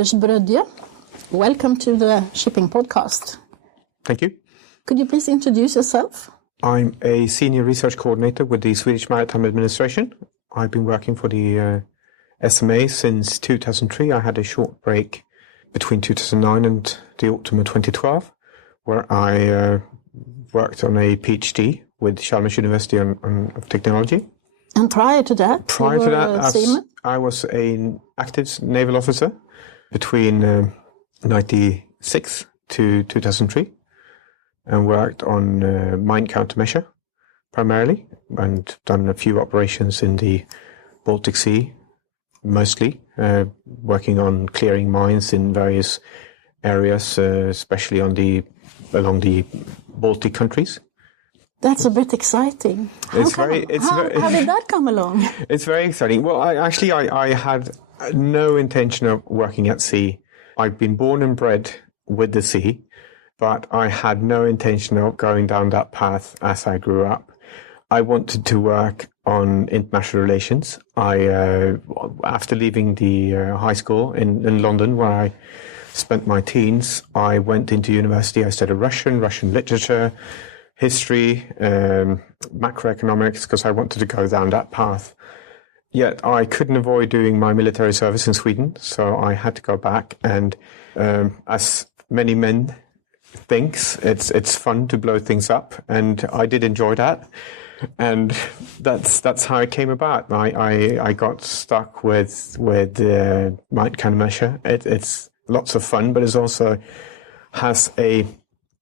Anders Brödje. Welcome to the Shipping Podcast. Thank you. Could you please introduce yourself? I'm a senior research coordinator with the Swedish Maritime Administration. I've been working for the SMA since 2003. I had a short break between 2009 and the autumn of 2012, where I worked on a PhD with Chalmers University of Technology. And prior to that, I was an active naval officer between 1996 to 2003, and worked on mine countermeasure primarily, and done a few operations in the Baltic Sea, mostly working on clearing mines in various areas, especially along the Baltic countries. That's a bit exciting. How did that come along? It's very exciting. Well, I had no intention of working at sea. I've been born and bred with the sea, but I had no intention of going down that path as I grew up. I wanted to work on international relations. After leaving the high school in London, where I spent my teens, I went into university. I studied Russian literature, history, macroeconomics, because I wanted to go down that path. Yet I couldn't avoid doing my military service in Sweden, so I had to go back. And as many men thinks, it's fun to blow things up, and I did enjoy that. And that's how it came about. I got stuck with mine countermeasure. It's lots of fun, but it also has a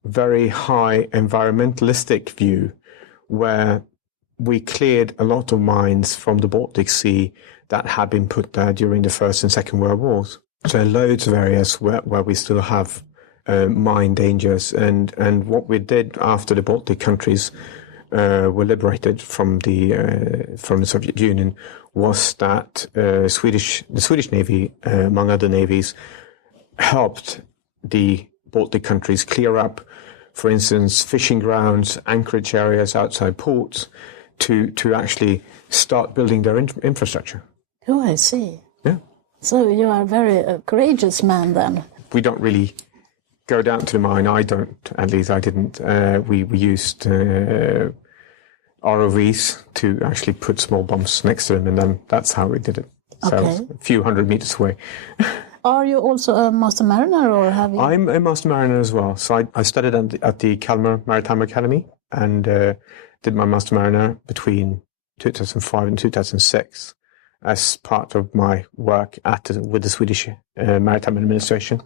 very high environmentalistic view, where we cleared a lot of mines from the Baltic Sea that had been put there during the First and Second World Wars. So loads of areas where we still have mine dangers, and what we did after the Baltic countries were liberated from the Soviet Union was that the Swedish Navy, among other navies, helped the Baltic countries clear up, for instance, fishing grounds, anchorage areas outside ports, to actually start building their infrastructure. Oh, I see. Yeah. So you are a very courageous man then. We don't really go down to the mine. I don't, at least I didn't. We used ROVs to actually put small bombs next to them, and then that's how we did it. So okay. A few hundred meters away. Are you also a master mariner, or have you? I'm a master mariner as well. So I studied at the Kalmar Maritime Academy, and did my master mariner between 2005 and 2006 as part of my work with the Swedish Maritime Administration.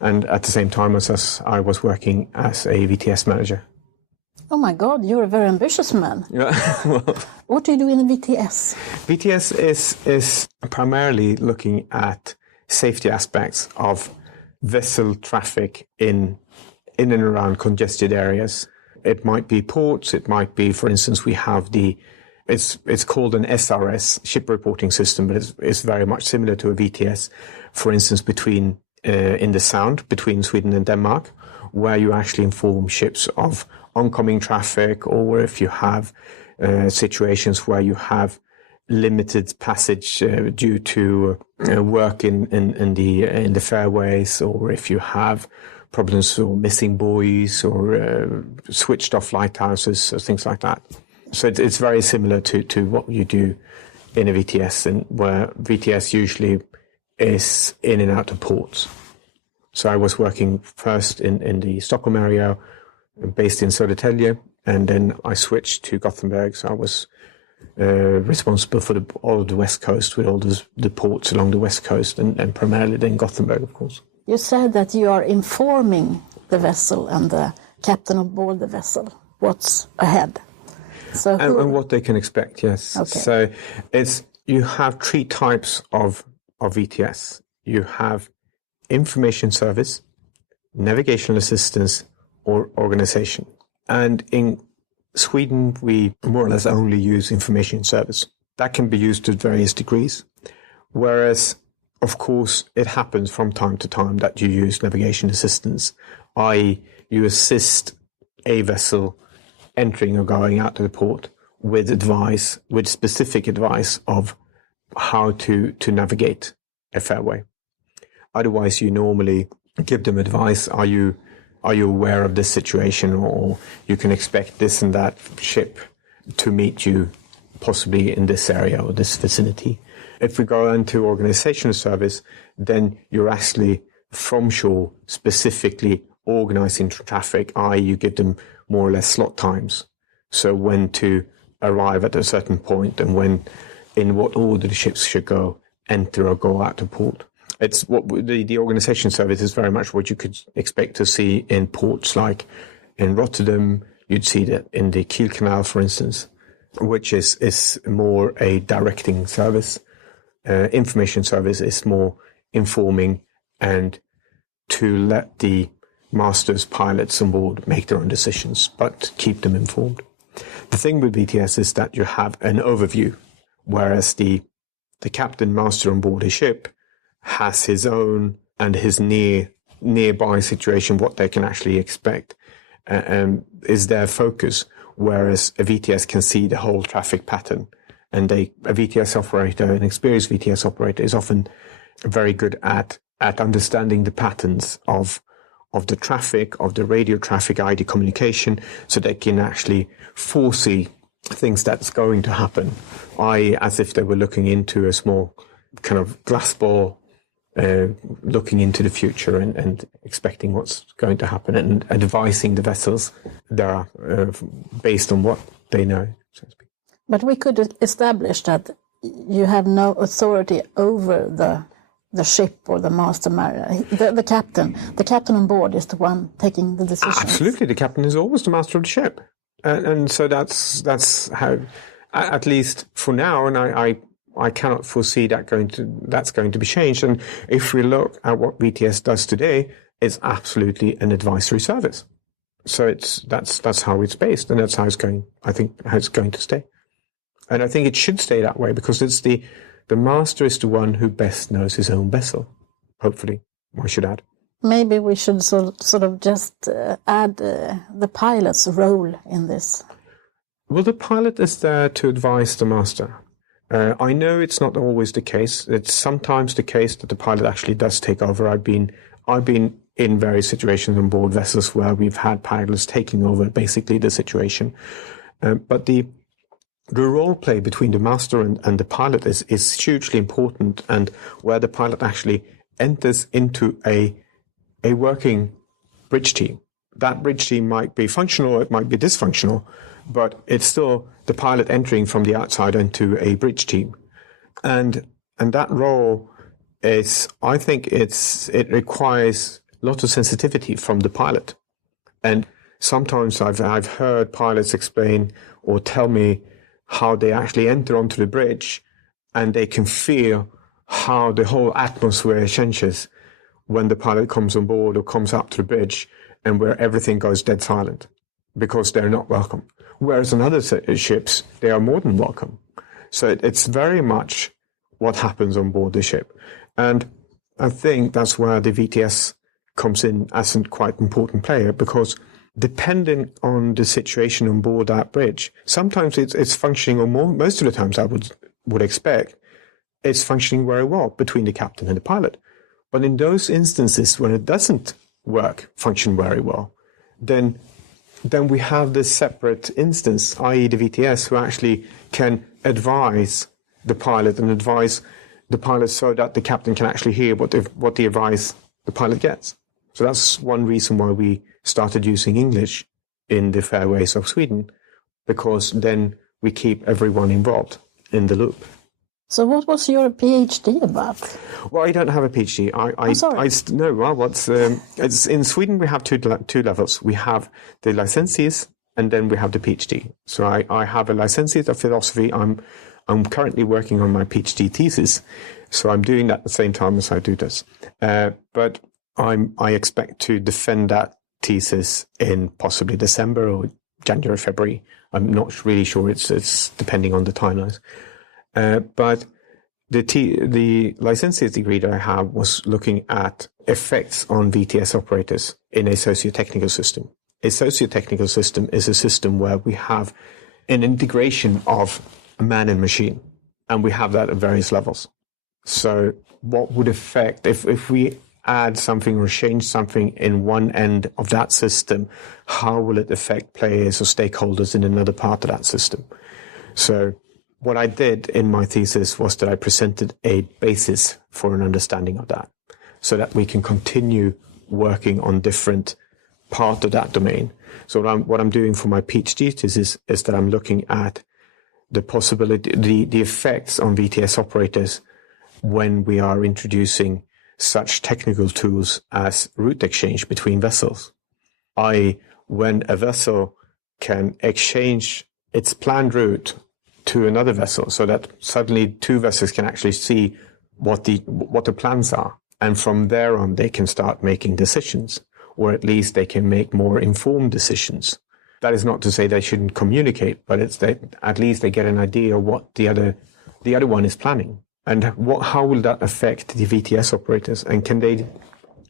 And at the same time as I was working as a VTS manager. Oh my God, you're a very ambitious man. Yeah. What do you do in the VTS? VTS is primarily looking at safety aspects of vessel traffic in and around congested areas. It might be ports. It might be, for instance, we have it's called an SRS, ship reporting system, but it's very much similar to a VTS. For instance, in the Sound between Sweden and Denmark, where you actually inform ships of oncoming traffic, or if you have situations where you have limited passage due to work in the fairways, or if you have problems or missing buoys, or switched off lighthouses, or things like that. So it's very similar to what you do in a VTS, and where VTS usually is in and out of ports. So I was working first in the Stockholm area, based in Södertälje, and then I switched to Gothenburg. So I was responsible for all of the West Coast, with all the ports along the West Coast, and primarily then Gothenburg, of course. You said that you are informing the vessel and the captain on board the vessel what's ahead. So and what they can expect, yes. Okay. So you have three types of VTS. You have information service, navigational assistance, or organization. And in Sweden, we more or less only use information service. That can be used to various degrees. Whereas, of course, it happens from time to time that you use navigation assistance, i.e. you assist a vessel entering or going out to the port with advice, with specific advice of how to navigate a fairway. Otherwise, you normally give them advice. Are you aware of this situation, or you can expect this and that ship to meet you possibly in this area or this vicinity. If we go into organizational service, then you're actually from shore specifically organizing traffic, i.e. you give them more or less slot times. So when to arrive at a certain point and when, in what order the ships should go, enter or go out of port. It's what the organization service is very much what you could expect to see in ports like in Rotterdam. You'd see that in the Kiel Canal, for instance, which is more a directing service. Information service is more informing and to let the masters, pilots on board make their own decisions, but keep them informed. The thing with VTS is that you have an overview, whereas the captain master on board his ship has his own and his nearby situation, what they can actually expect, is their focus, whereas a VTS can see the whole traffic pattern. And a VTS operator, an experienced VTS operator, is often very good at understanding the patterns of the traffic, of the radio traffic, ID communication, so they can actually foresee things that's going to happen, i.e. as if they were looking into a small kind of glass ball, looking into the future and expecting what's going to happen and advising the vessels there based on what they know, so to speak. But we could establish that you have no authority over the ship or the master mariner. The captain on board is the one taking the decisions. Absolutely, the captain is always the master of the ship, and so that's how, at least for now. And I cannot foresee that's going to be changed. And if we look at what VTS does today, it's absolutely an advisory service. So that's how it's based, and that's how it's going. I think how it's going to stay. And I think it should stay that way because it's the master is the one who best knows his own vessel, hopefully, I should add. Maybe we should sort of just add the pilot's role in this. Well, the pilot is there to advise the master. I know it's not always the case. It's sometimes the case that the pilot actually does take over. I've been in various situations on board vessels where we've had pilots taking over basically the situation. But the role play between the master and the pilot is hugely important, and where the pilot actually enters into a working bridge team. That bridge team might be functional, it might be dysfunctional, but it's still the pilot entering from the outside into a bridge team. And that role is, I think it requires a lot of sensitivity from the pilot. And sometimes I've heard pilots explain or tell me how they actually enter onto the bridge and they can feel how the whole atmosphere changes when the pilot comes on board or comes up to the bridge, and where everything goes dead silent because they're not welcome. Whereas on other ships, they are more than welcome. So it's very much what happens on board the ship. And I think that's where the VTS comes in as a quite important player, because depending on the situation on board that bridge, sometimes it's functioning, or most of the times I would expect, it's functioning very well between the captain and the pilot. But in those instances when it doesn't function very well, then we have this separate instance, i.e. the VTS, who actually can advise the pilot and advise the pilot so that the captain can actually hear what the advice the pilot gets. So that's one reason why we started using English in the fairways of Sweden, because then we keep everyone involved in the loop. So what was your PhD about? Well, I don't have a PhD. It's in Sweden we have two levels. We have the licenses and then we have the PhD. So I have a licenses of philosophy. I'm currently working on my PhD thesis, so I'm doing that at the same time as I do this. But I expect to defend that thesis in possibly December or January, February. I'm not really sure. It's depending on the timelines. But the licenses degree that I have was looking at effects on VTS operators in a socio-technical system. A socio-technical system is a system where we have an integration of man and machine, and we have that at various levels. So what would affect if we add something or change something in one end of that system, how will it affect players or stakeholders in another part of that system? So what I did in my thesis was that I presented a basis for an understanding of that, so that we can continue working on different parts of that domain. So what I'm doing for my PhD thesis is that I'm looking at the possibility, the effects on VTS operators when we are introducing such technical tools as route exchange between vessels. i.e., when a vessel can exchange its planned route to another vessel, so that suddenly two vessels can actually see what the plans are, and from there on they can start making decisions, or at least they can make more informed decisions. That is not to say they shouldn't communicate, but it's that at least they get an idea of what the other one is planning. And how will that affect the VTS operators? And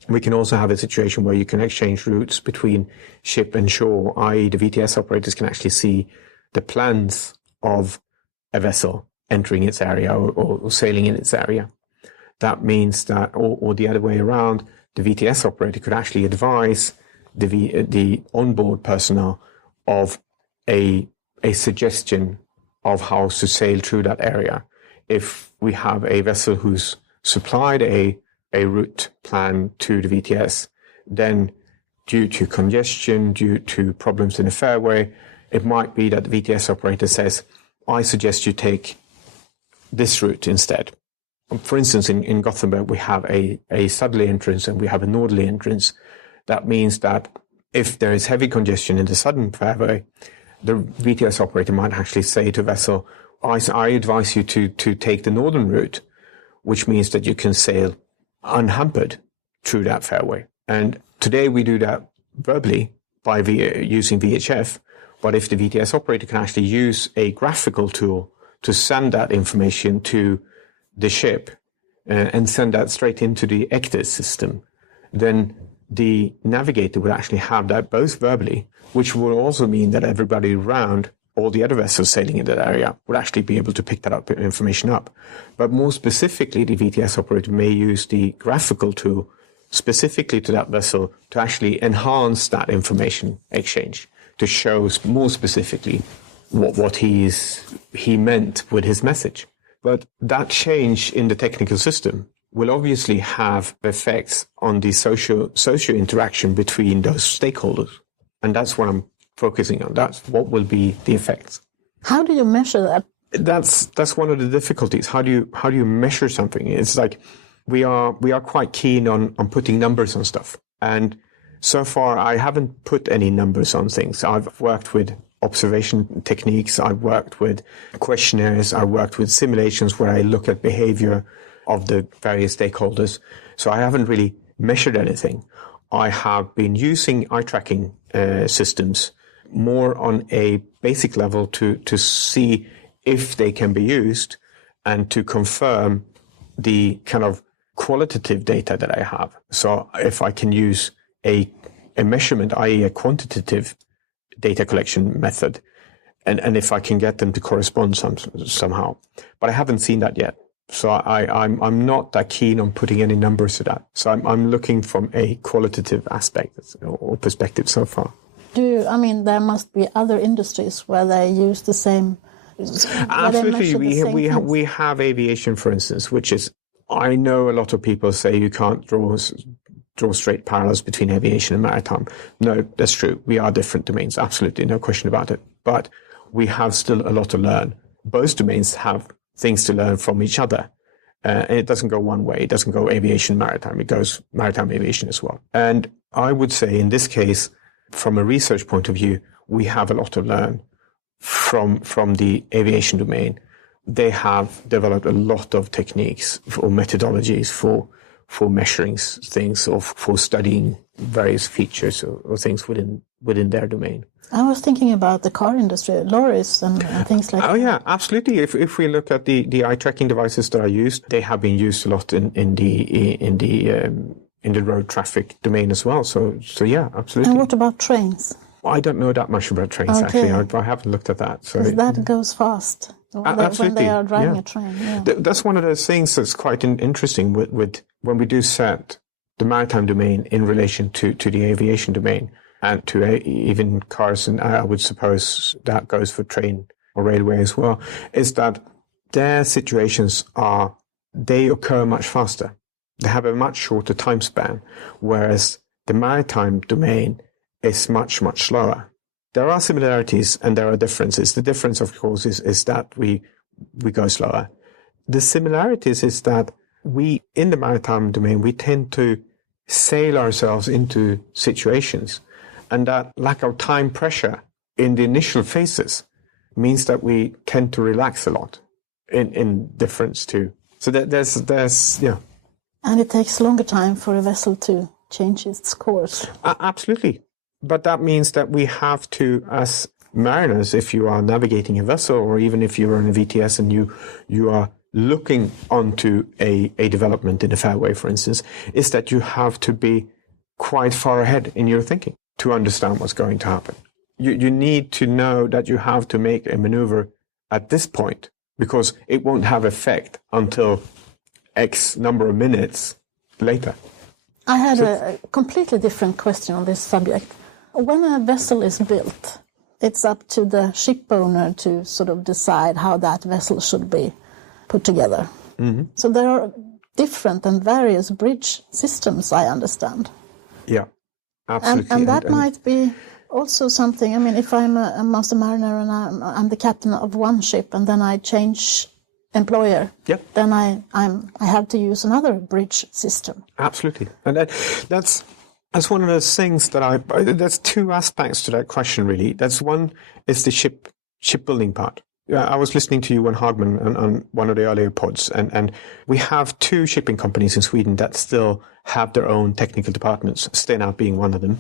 we can also have a situation where you can exchange routes between ship and shore, i.e. the VTS operators can actually see the plans of a vessel entering its area or sailing in its area. That means that, or the other way around, the VTS operator could actually advise the onboard personnel of a suggestion of how to sail through that area. If we have a vessel who's supplied a route plan to the VTS, then due to congestion, due to problems in the fairway, it might be that the VTS operator says, I suggest you take this route instead. For instance, in Gothenburg, we have a southerly entrance and we have a northerly entrance. That means that if there is heavy congestion in the southern fairway, the VTS operator might actually say to a vessel, I advise you to take the northern route, which means that you can sail unhampered through that fairway. And today we do that verbally by using VHF, but if the VTS operator can actually use a graphical tool to send that information to the ship and send that straight into the ECTES system, then the navigator would actually have that both verbally, which will also mean that everybody around all the other vessels sailing in that area would actually be able to pick that information up. But more specifically, the VTS operator may use the graphical tool specifically to that vessel to actually enhance that information exchange, to show more specifically what he meant with his message. But that change in the technical system will obviously have effects on the social interaction between those stakeholders. And that's what I'm focusing on. That's what will be the effects. How do you measure that? That's one of the difficulties. How do you measure something? It's like we are quite keen on putting numbers on stuff. And so far I haven't put any numbers on things. I've worked with observation techniques, I've worked with questionnaires, I've worked with simulations where I look at behavior of the various stakeholders. So I haven't really measured anything. I have been using eye tracking systems more on a basic level to see if they can be used and to confirm the kind of qualitative data that I have. So if I can use a measurement, i.e. a quantitative data collection method, and if I can get them to correspond somehow. But I haven't seen that yet. So I'm not that keen on putting any numbers to that. So I'm looking from a qualitative aspect or perspective so far. There must be other industries where they use the same. Absolutely, we have aviation, for instance, which is, I know a lot of people say you can't draw straight parallels between aviation and maritime. No, that's true. We are different domains. Absolutely, no question about it. But we have still a lot to learn. Both domains have things to learn from each other. And it doesn't go one way. It doesn't go aviation, maritime. It goes maritime aviation as well. And I would say in this case, from a research point of view, we have a lot to learn from the aviation domain. They have developed a lot of techniques or methodologies for measuring things or for studying various features or things within their domain. I was thinking about the car industry, lorries and things like that. Oh yeah, absolutely. If we look at the eye tracking devices that are used, they have been used a lot in the road traffic domain as well. So yeah, absolutely. And what about trains? I don't know that much about trains, actually. I haven't looked at that. So that goes fast. when they are driving a train. Yeah. That's one of those things that's quite interesting with when we do set the maritime domain in relation to the aviation domain and to even cars, and I would suppose that goes for train or railway as well, is that their situations they occur much faster. They have a much shorter time span, whereas the maritime domain is much, much slower. There are similarities and there are differences. The difference, of course, is that we go slower. The similarities is that in the maritime domain, we tend to sail ourselves into situations, and that lack of time pressure in the initial phases means that we tend to relax a lot in difference to. So there's. And it takes longer time for a vessel to change its course. Absolutely. But that means that we have to, as mariners, if you are navigating a vessel, or even if you're on a VTS and you are looking onto a development in a fairway, for instance, is that you have to be quite far ahead in your thinking to understand what's going to happen. You need to know that you have to make a maneuver at this point, because it won't have effect until X number of minutes later. I had a completely different question on this subject. When a vessel is built, it's up to the ship owner to sort of decide how that vessel should be put together. Mm-hmm. So there are different and various bridge systems, I understand. Yeah, absolutely. And that might be also something. I mean, if I'm a master mariner and I'm the captain of one ship, and then I change employer, then I have to use another bridge system. Absolutely. And that's one of those things that there's two aspects to that question, really. That's one is the shipbuilding part. I was listening to you and Hagman on one of the earlier pods, and we have two shipping companies in Sweden that still have their own technical departments, Stena being one of them.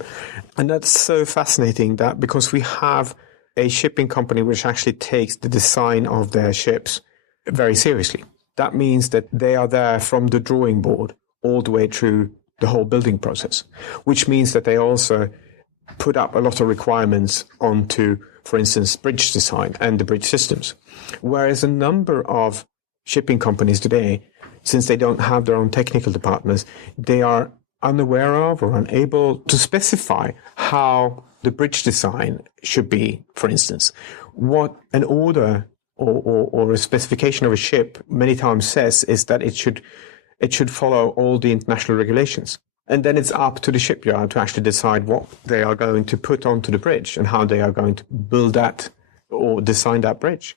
And that's so fascinating, that because we have a shipping company which actually takes the design of their ships very seriously. That means that they are there from the drawing board all the way through the whole building process, which means that they also put up a lot of requirements onto, for instance, bridge design and the bridge systems. Whereas a number of shipping companies today, since they don't have their own technical departments, they are unaware of or unable to specify how the bridge design should be, for instance. What an order or a specification of a ship many times says is that it should follow all the international regulations. And then it's up to the shipyard to actually decide what they are going to put onto the bridge and how they are going to build that or design that bridge.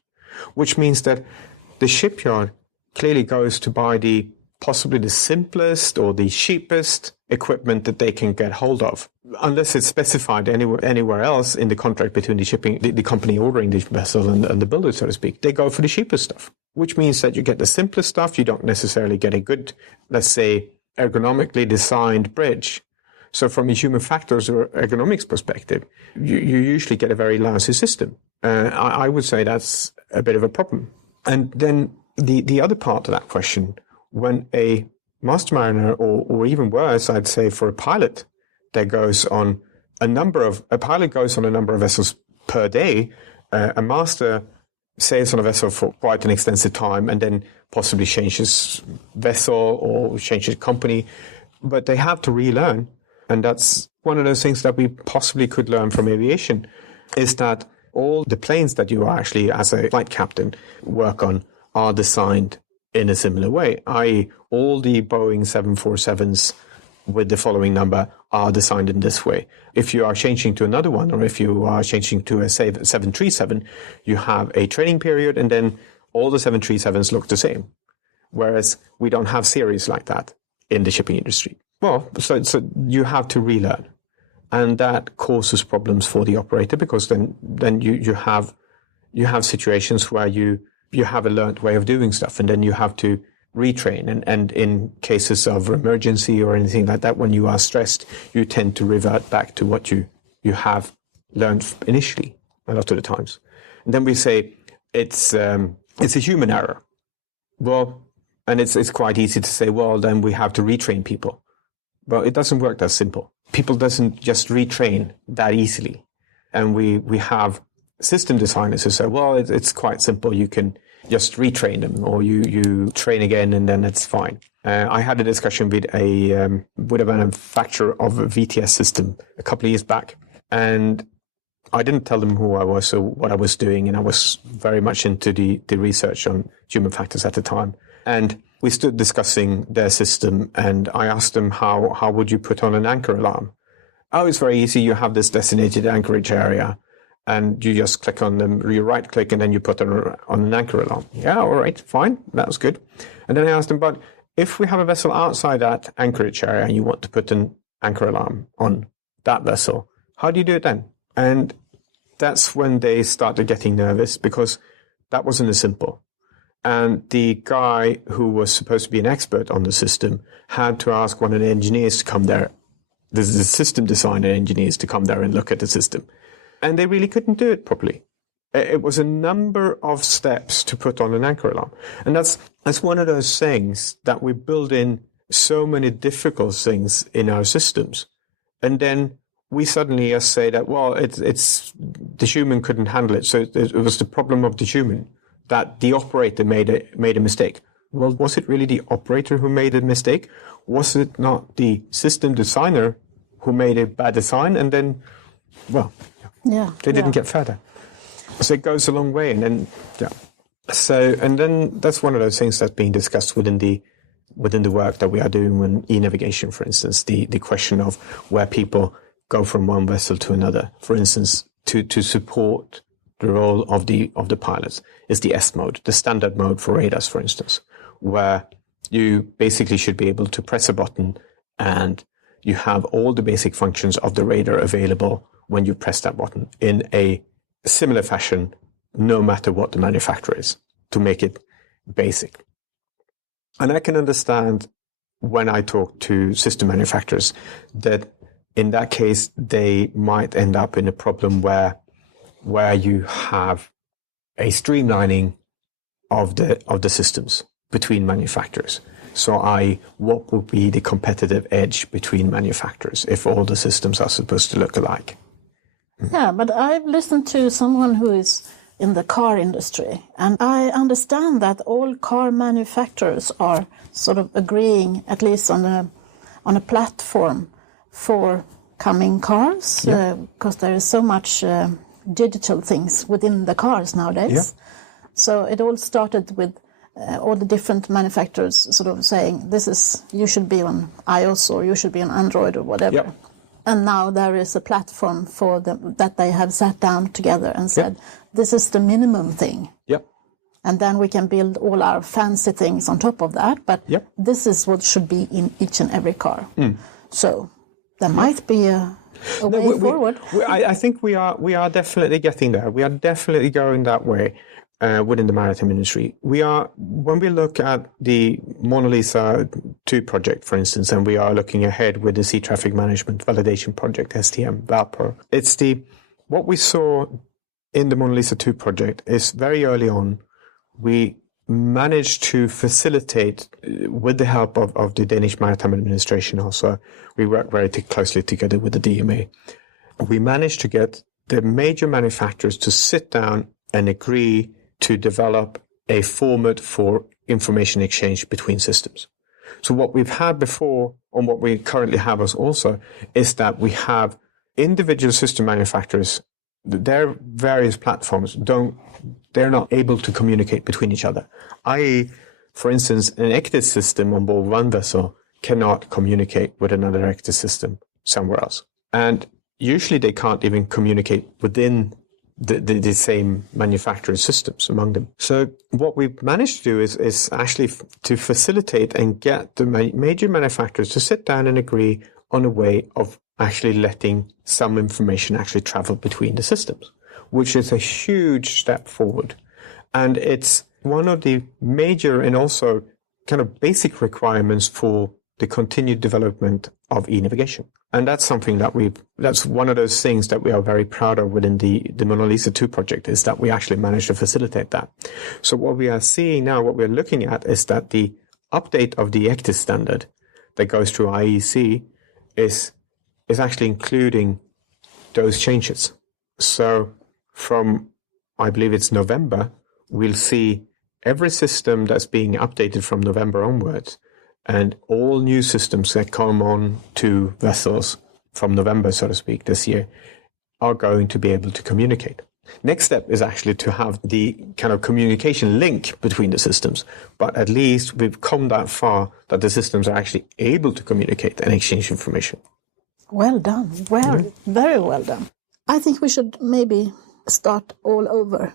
Which means that the shipyard clearly goes to buy possibly the simplest or the cheapest equipment that they can get hold of. Unless it's specified anywhere else in the contract between the company ordering the vessel and the builder, so to speak, they go for the cheapest stuff. Which means that you get the simplest stuff. You don't necessarily get a good, let's say, ergonomically designed bridge. So from a human factors or ergonomics perspective, you usually get a very lousy system. I would say that's a bit of a problem. And then the other part of that question, when a master mariner, or even worse, I'd say for a pilot, that goes on a pilot goes on a number of vessels per day. A master sails on a vessel for quite an extensive time and then possibly changes vessel or changes company, but they have to relearn. And that's one of those things that we possibly could learn from aviation, is that all the planes that you actually, as a flight captain, work on are designed in a similar way, i.e. all the Boeing 747s with the following number are designed in this way. If you are changing to another one, or if you are changing to a 737, you have a training period and then all the 737s look the same. Whereas we don't have series like that in the shipping industry. Well, so you have to relearn. And that causes problems for the operator, because then you have situations where you have a learned way of doing stuff, and then you have to retrain. And in cases of emergency or anything like that, when you are stressed, you tend to revert back to what you have learned initially a lot of the times. And then we say it's a human error. Well, and it's quite easy to say, well, then we have to retrain people. Well, it doesn't work that simple. People doesn't just retrain that easily. And we have system designers who say, well, it's quite simple. You can just retrain them, or you train again and then it's fine. I had a discussion with a manufacturer of a VTS system a couple of years back, and I didn't tell them who I was or what I was doing, and I was very much into the research on human factors at the time. And we stood discussing their system, and I asked them, how would you put on an anchor alarm? Oh, it's very easy. You have this designated anchorage area, and you just click on them, you right click, and then you put on an anchor alarm. Yeah, all right, fine. That was good. And then I asked them, but if we have a vessel outside that anchorage area and you want to put an anchor alarm on that vessel, how do you do it then? And that's when they started getting nervous, because that wasn't as simple. And the guy who was supposed to be an expert on the system had to ask one of the engineers to come there. There's the system designer engineers to come there and look at the system. And they really couldn't do it properly. It was a number of steps to put on an anchor alarm. And that's one of those things that we build in so many difficult things in our systems. And then we suddenly just say that, well, it's the human couldn't handle it. So it was the problem of the human, that the operator made a mistake. Well, was it really the operator who made a mistake? Was it not the system designer who made a bad design? And then, well, they didn't get further. So it goes a long way. And then, and then that's one of those things that's being discussed within the work that we are doing in e-navigation, for instance, the question of where people go from one vessel to another. For instance, to support the role of the pilots is the S mode, the standard mode for radars, for instance, where you basically should be able to press a button and you have all the basic functions of the radar available when you press that button in a similar fashion, no matter what the manufacturer is, to make it basic. And I can understand when I talk to system manufacturers that in that case, they might end up in a problem where you have a streamlining of the systems between manufacturers. So what would be the competitive edge between manufacturers if all the systems are supposed to look alike? Yeah, but I've listened to someone who is in the car industry, and I understand that all car manufacturers are sort of agreeing, at least on a platform for coming cars, because there is so much digital things within the cars nowadays. Yeah. So it all started with all the different manufacturers sort of saying, you should be on iOS or you should be on Android or whatever. Yep. And now there is a platform for them that they have sat down together and said, this is the minimum thing. Yep. And then we can build all our fancy things on top of that. But this is what should be in each and every car. Mm. So there might be a way forward. I think we are definitely getting there. We are definitely going that way within the maritime industry. When we look at the Mona Lisa 2 project, for instance, and we are looking ahead with the Sea Traffic Management Validation Project, SDM Val Pro. What we saw in the Mona Lisa 2 project is very early on, we managed to facilitate, with the help of the Danish Maritime Administration also, we work very closely together with the DMA. We managed to get the major manufacturers to sit down and agree to develop a format for information exchange between systems. So what we've had before, and what we currently have also, is that we have individual system manufacturers, their various platforms they're not able to communicate between each other. I.e., for instance, an ECDIS system on board one vessel cannot communicate with another ECDIS system somewhere else. And usually they can't even communicate within the same manufacturer's systems among them. So what we've managed to do is actually to facilitate and get the major manufacturers to sit down and agree on a way of actually letting some information actually travel between the systems, which is a huge step forward. And it's one of the major and also kind of basic requirements for the continued development of e-navigation. And that's something that's one of those things that we are very proud of within the Mona Lisa 2 project, is that we actually managed to facilitate that. So what we are seeing now, what we're looking at, is that the update of the ECDIS standard that goes through IEC is actually including those changes. So from, I believe it's November, we'll see every system that's being updated from November onwards, and all new systems that come on to vessels from November, so to speak, this year, are going to be able to communicate. Next step is actually to have the kind of communication link between the systems. But at least we've come that far that the systems are actually able to communicate and exchange information. Well done. Very well done. I think we should maybe start all over.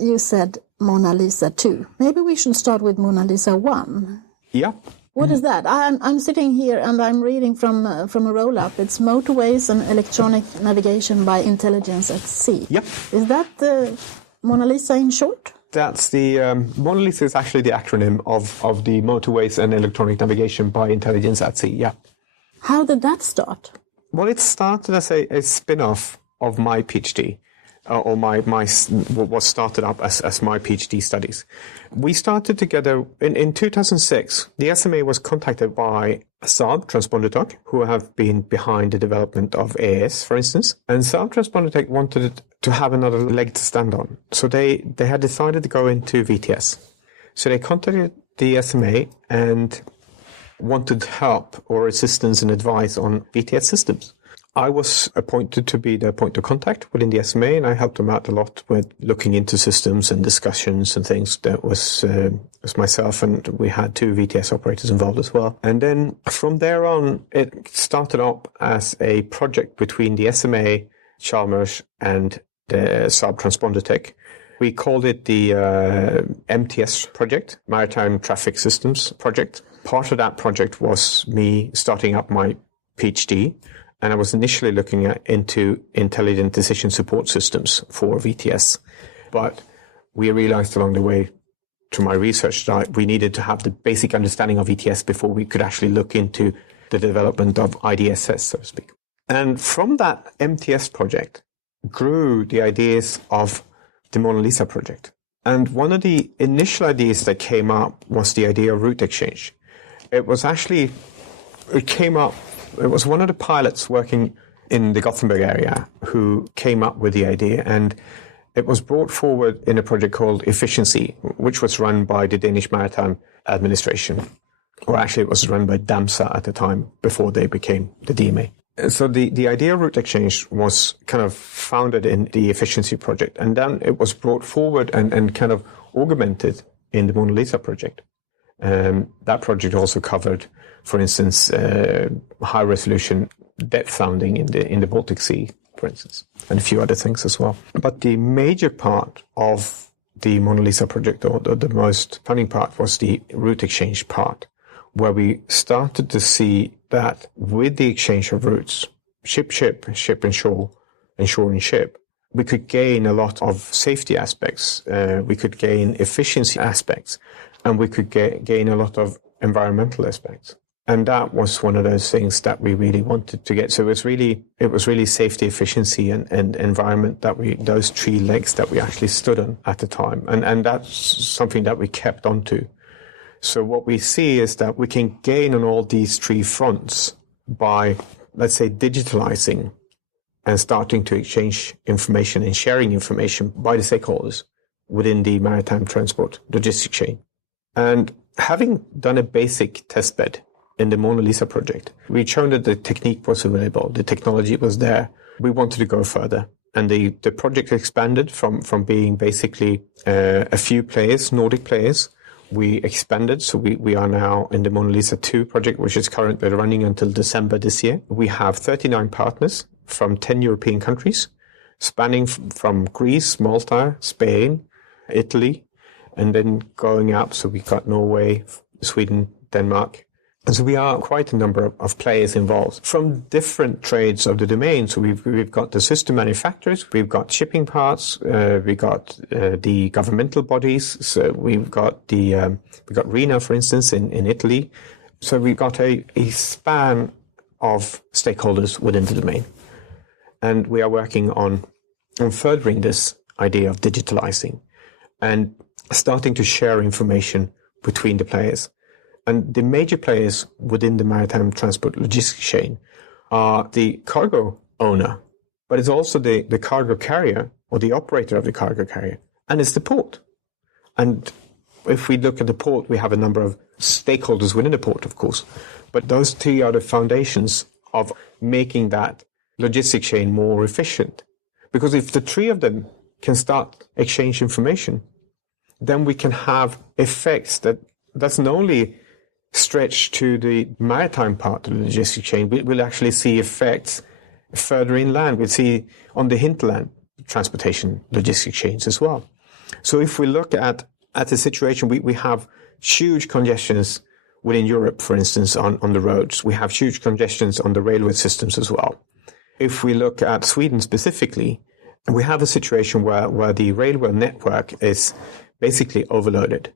You said Mona Lisa 2. Maybe we should start with Mona Lisa 1. Yeah. What is that? I'm sitting here and I'm reading from a roll-up. It's Motorways and Electronic Navigation by Intelligence at Sea. Yep. Is that the Mona Lisa in short? That's the Mona Lisa is actually the acronym of the Motorways and Electronic Navigation by Intelligence at Sea. Yeah. How did that start? Well, it started as a spin-off of my PhD. Or what was started up as my PhD studies. We started together in 2006. The SMA was contacted by Saab Transponder-Tech, who have been behind the development of AIS, for instance. And Saab Transponder-Tech wanted to have another leg to stand on. So they had decided to go into VTS. So they contacted the SMA and wanted help or assistance and advice on VTS systems. I was appointed to be the point of contact within the SMA, and I helped them out a lot with looking into systems and discussions and things. That was myself, and we had 2 VTS operators involved as well. And then from there on, it started up as a project between the SMA, Chalmers, and the Saab Transponder-Tech. We called it the MTS Project, Maritime Traffic Systems Project. Part of that project was me starting up my PhD. And I was initially looking into intelligent decision support systems for VTS. But we realized along the way through my research that we needed to have the basic understanding of VTS before we could actually look into the development of IDSS, so to speak. And from that MTS project grew the ideas of the Mona Lisa project. And one of the initial ideas that came up was the idea of route exchange. It was one of the pilots working in the Gothenburg area who came up with the idea, and it was brought forward in a project called Efficiency, which was run by the Danish Maritime Administration. Or actually, it was run by DAMSA at the time, before they became the DMA. So the idea of route exchange was kind of founded in the Efficiency project, and then it was brought forward and kind of augmented in the Mona Lisa project. That project also covered, for instance, high-resolution depth sounding in the Baltic Sea, for instance, and a few other things as well. But the major part of the Mona Lisa project, or the most funding part, was the route exchange part, where we started to see that with the exchange of routes, ship and shore, and shore and ship, we could gain a lot of safety aspects, we could gain efficiency aspects, and we could gain a lot of environmental aspects. And that was one of those things that we really wanted to get. So it was really safety, efficiency, and environment those 3 legs that we actually stood on at the time. And that's something that we kept on to. So what we see is that we can gain on all these 3 fronts by, let's say, digitalizing and starting to exchange information and sharing information by the stakeholders within the maritime transport logistics chain. And having done a basic testbed in the Mona Lisa project, we'd shown that the technique was available, the technology was there. We wanted to go further. And the project expanded from being basically a few players, Nordic players. We expanded, so we are now in the Mona Lisa 2 project, which is currently running until December this year. We have 39 partners from 10 European countries, spanning from Greece, Malta, Spain, Italy, and then going up. So we got Norway, Sweden, Denmark. And so we are quite a number of players involved from different trades of the domain. So we've got the system manufacturers, we've got shipping parts, we got the governmental bodies. So we've got RINA, for instance, in Italy. So we've got a span of stakeholders within the domain, and we are working on furthering this idea of digitalizing and starting to share information between the players. And the major players within the maritime transport logistics chain are the cargo owner, but it's also the cargo carrier or the operator of the cargo carrier, and it's the port. And If we look at the port, we have a number of stakeholders within the port, of course. But those three are the foundations of making that logistic chain more efficient. Because if the three of them can start exchange information, then we can have effects that doesn't only stretch to the maritime part of the logistic chain. We'll actually see effects further inland. We'll see on the hinterland transportation logistic chains as well. So if we look at the situation, we have huge congestions within Europe, for instance, on the roads. We have huge congestions on the railway systems as well. If we look at Sweden specifically, we have a situation where the railway network is basically overloaded.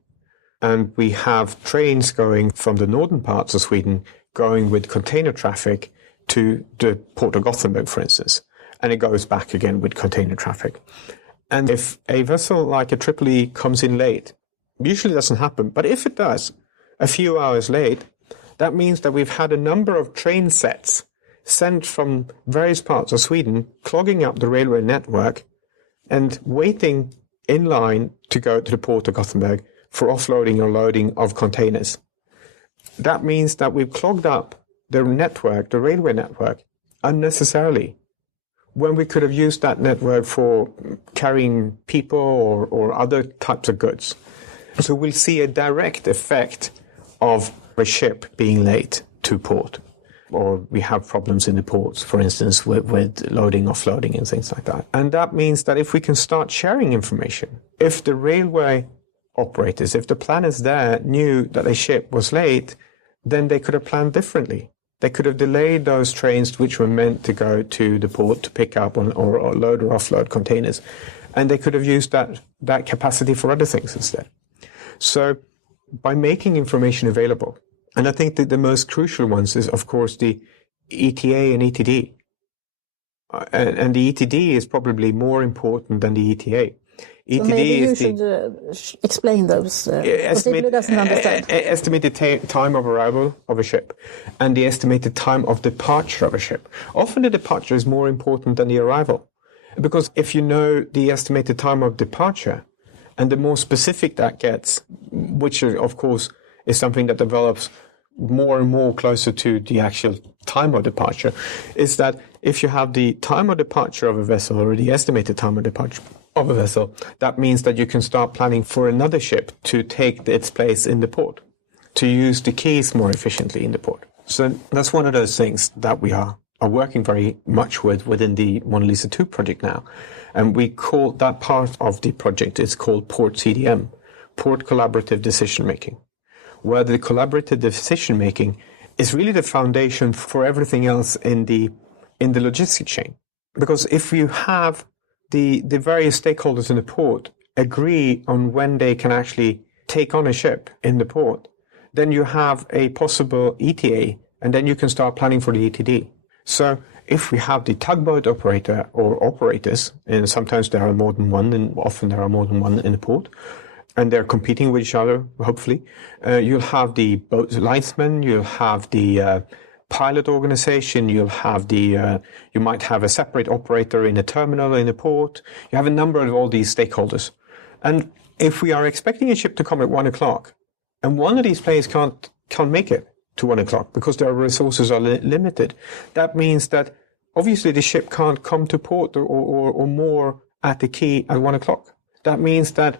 And we have trains going from the northern parts of Sweden going with container traffic to the port of Gothenburg, for instance. And it goes back again with container traffic. And if a vessel like a Tripoli comes in late, usually doesn't happen, but if it does, a few hours late, that means that we've had a number of train sets sent from various parts of Sweden, clogging up the railway network and waiting in line to go to the port of Gothenburg for offloading or loading of containers. That means that we've clogged up the network, the railway network, unnecessarily, when we could have used that network for carrying people or other types of goods. So we'll see a direct effect of a ship being late to port. Or we have problems in the ports, for instance, with loading, offloading and things like that. And that means that if we can start sharing information, if the railway operators, if the planners there knew that a ship was late, then they could have planned differently. They could have delayed those trains which were meant to go to the port to pick up or load or offload containers. And they could have used that capacity for other things instead. So by making information available, and I think that the most crucial ones is, of course, the ETA and ETD. And the ETD is probably more important than the ETA. ETD so maybe you is should explain those. People doesn't understand. Estimated time of arrival of a ship and the estimated time of departure of a ship. Often the departure is more important than the arrival. Because if you know the estimated time of departure, and the more specific that gets, which of course is something that develops more and more closer to the actual time of departure, is that if you have the time of departure of a vessel or the estimated time of departure of a vessel, that means that you can start planning for another ship to take its place in the port, to use the quays more efficiently in the port. So that's one of those things that we are working very much within the Mona Lisa 2 project now. And we call that part of the project is called Port CDM, Port Collaborative Decision Making, where the collaborative decision making is really the foundation for everything else in the logistic chain. Because if you have the various stakeholders in the port agree on when they can actually take on a ship in the port, then you have a possible ETA, and then you can start planning for the ETD. So if we have the tugboat operator or operators, and sometimes there are more than one, and often there are more than one in the port, and they're competing with each other, hopefully, you'll have the boat linesmen, you'll have the pilot organization, you'll have you might have a separate operator in a terminal in a port. You have a number of all these stakeholders. And if we are expecting a ship to come at 1 o'clock, and one of these players can't make it to 1 o'clock because their resources are limited, that means that obviously the ship can't come to port or more at the quay at 1 o'clock. That means that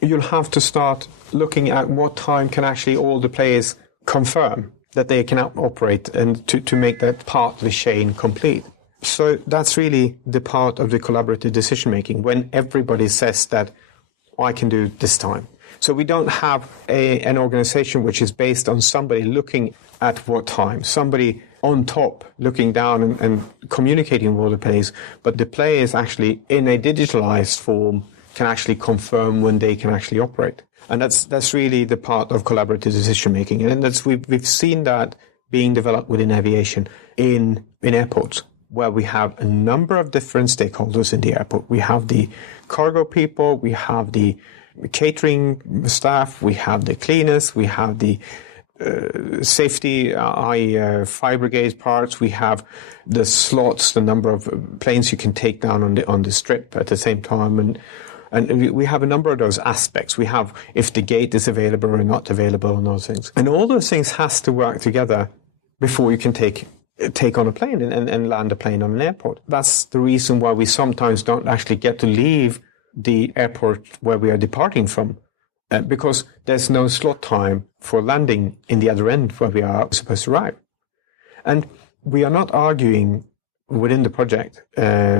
you'll have to start looking at what time can actually all the players confirm that they can operate and to make that part of the chain complete. So that's really the part of the collaborative decision making, when everybody says that I can do this time. So we don't have an organization which is based on somebody looking at what time, somebody on top looking down and communicating with all the players, but the players actually in a digitalized form can actually confirm when they can actually operate. And that's really the part of collaborative decision making. And we've seen that being developed within aviation in airports, where we have a number of different stakeholders in the airport. We have the cargo people, we have the catering staff, we have the cleaners, we have the safety, fire brigade parts, we have the slots, the number of planes you can take down on the strip at the same time, and And we have a number of those aspects. We have if the gate is available or not available and those things. And all those things has to work together before you can take on a plane and land a plane on an airport. That's the reason why we sometimes don't actually get to leave the airport where we are departing from, because there's no slot time for landing in the other end where we are supposed to arrive. And we are not arguing within the project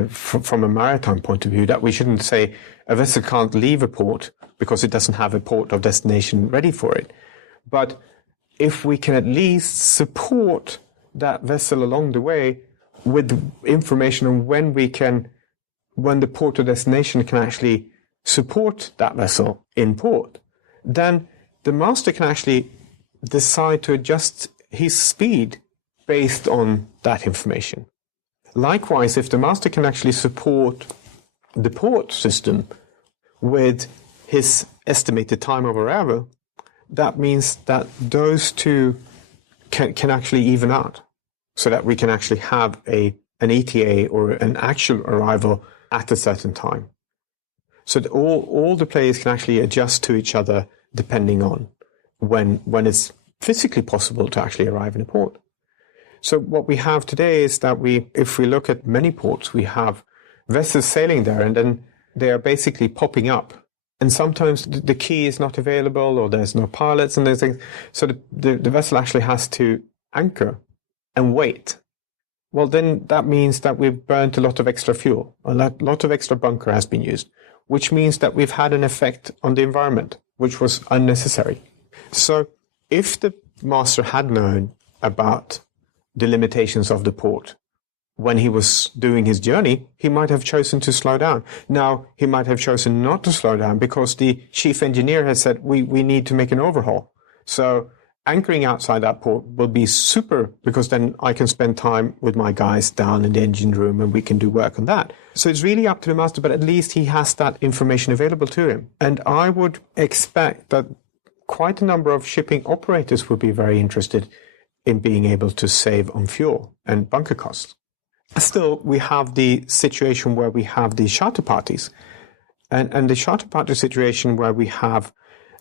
from a maritime point of view that we shouldn't say a vessel can't leave a port because it doesn't have a port of destination ready for it. But if we can at least support that vessel along the way with information on when the port of destination can actually support that vessel in port, then the master can actually decide to adjust his speed based on that information. Likewise, if the master can actually support the port system with his estimated time of arrival, that means that those two can actually even out, so that we can actually have an ETA or an actual arrival at a certain time. So that all the players can actually adjust to each other depending on when it's physically possible to actually arrive in a port. So what we have today is that if we look at many ports, we have vessels sailing there, and then they are basically popping up. And sometimes the key is not available, or there's no pilots and those things. So the vessel actually has to anchor and wait. Well, then that means that we've burnt a lot of extra fuel. A lot of extra bunker has been used, which means that we've had an effect on the environment, which was unnecessary. So if the master had known about the limitations of the port when he was doing his journey, he might have chosen to slow down. Now, he might have chosen not to slow down because the chief engineer has said, we need to make an overhaul. So anchoring outside that port will be super, because then I can spend time with my guys down in the engine room and we can do work on that. So it's really up to the master, but at least he has that information available to him. And I would expect that quite a number of shipping operators would be very interested in being able to save on fuel and bunker costs. Still, we have the situation where we have the charter parties. And the charter party situation where we have,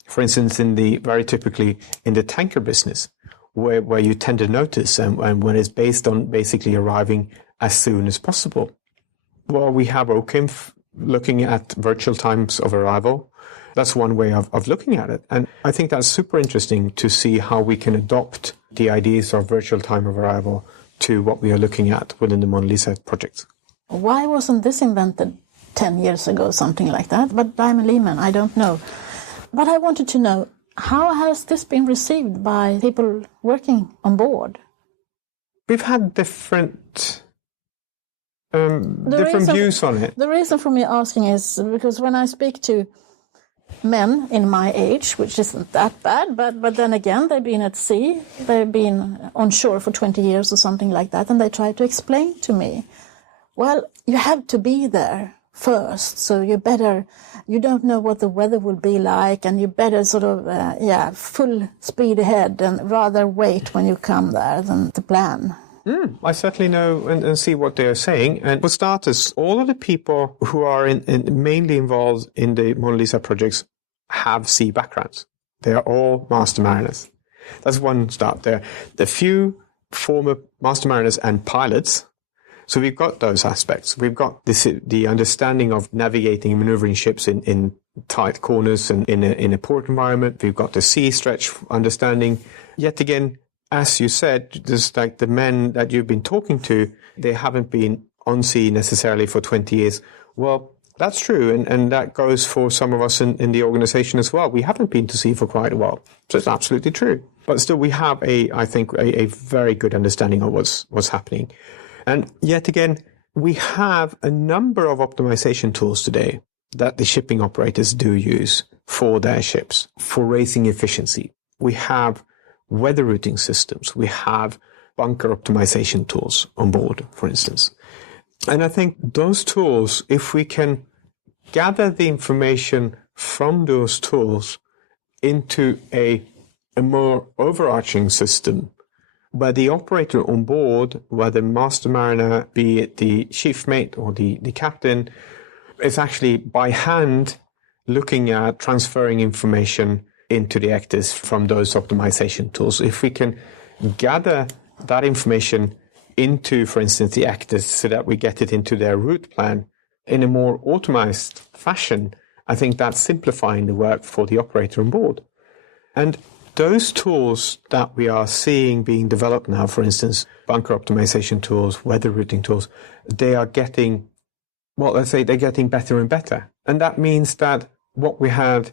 for instance, very typically in the tanker business, where you tender notice and when it's based on basically arriving as soon as possible. Well, we have OCIMF looking at virtual times of arrival. That's one way of looking at it. And I think that's super interesting to see how we can adopt the ideas of virtual time of arrival to what we are looking at within the Mona Lisa project. Why wasn't this invented 10 years ago, something like that? But I'm a layman, I don't know. But I wanted to know, how has this been received by people working on board? We've had different views on it. The reason for me asking is because when I speak to men in my age, which isn't that bad, but then again, they've been at sea, they've been on shore for 20 years or something like that, and they try to explain to me, well, you have to be there first, so you don't know what the weather will be like, and you better sort of, full speed ahead and rather wait when you come there than to plan. I certainly know and see what they're saying. And for starters, all of the people who are mainly involved in the Mona Lisa projects have sea backgrounds. They are all master mariners. That's one start there. The few former master mariners and pilots. So we've got those aspects. We've got the understanding of navigating and maneuvering ships in tight corners and in a port environment. We've got the sea stretch understanding. Yet again, as you said, just like the men that you've been talking to, they haven't been on sea necessarily for 20 years. Well, that's true, and that goes for some of us in the organization as well. We haven't been to sea for quite a while, so it's absolutely true. But still, we have I think a very good understanding of what's happening. And yet again, we have a number of optimization tools today that the shipping operators do use for their ships, for raising efficiency. We have weather routing systems. We have bunker optimization tools on board, for instance. And I think those tools, if we can gather the information from those tools into a more overarching system, where the operator on board, whether master mariner, be it the chief mate or the captain, is actually by hand looking at transferring information into the actors from those optimization tools. If we can gather that information into, for instance, the actors so that we get it into their route plan in a more automized fashion, I think that's simplifying the work for the operator on board. And those tools that we are seeing being developed now, for instance, bunker optimization tools, weather routing tools, they are getting, well, let's say they're getting better and better. And that means that what we had